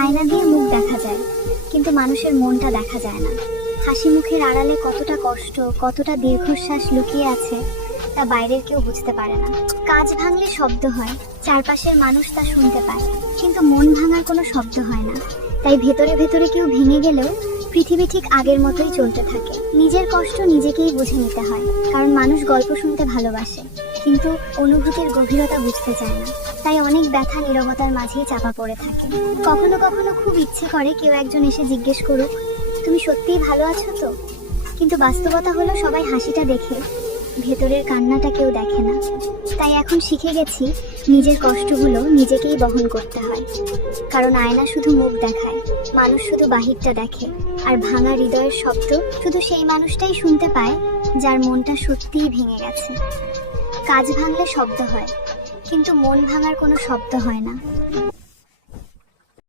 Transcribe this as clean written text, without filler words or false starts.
আয়না দিয়ে মুখ দেখা যায়, কিন্তু মানুষের মনটা দেখা যায় না। হাসি মুখের আড়ালে কতটা কষ্ট, কতটা দীর্ঘশ্বাস লুকিয়ে আছে তা বাইরের কেউ বুঝতে পারে না। কাঁচ ভাঙলে শব্দ হয়, চারপাশের মানুষ তা শুনতে পায়, কিন্তু মন ভাঙার কোনো শব্দ হয় না। তাই ভেতরে ভেতরে কেউ ভেঙে গেলেও পৃথিবী ঠিক আগের মতোই চলতে থাকে। নিজের কষ্ট নিজেকেই বুঝে নিতে হয়, কারণ মানুষ গল্প শুনতে ভালোবাসে, কিন্তু অনুভূতির গভীরতা বুঝতে চায় না। তাই অনেক ব্যথা নীরবতার মাঝেই চাপা পড়ে থাকে। কখনো কখনো খুব ইচ্ছে করে কেউ একজন এসে জিজ্ঞেস করুক, তুমি সত্যিই ভালো আছো তো? কিন্তু বাস্তবতা হলো সবাই হাসিটা দেখে, ভেতরের কান্নাটা কেউ দেখে না। তাই এখন শিখে গেছি, নিজের কষ্টগুলো নিজেকেই বহন করতে হয়। কারণ আয়না শুধু মুখ দেখায়, মানুষ শুধু বাহিরটা দেখে। আর ভাঙা হৃদয়ের শব্দ শুধু সেই মানুষটাই শুনতে পায় যার মনটা সত্যিই ভেঙে গেছে। কাঁচ ভাঙলে শব্দ হয়, কিন্তু মন ভাঙার কোনো শব্দ হয় না।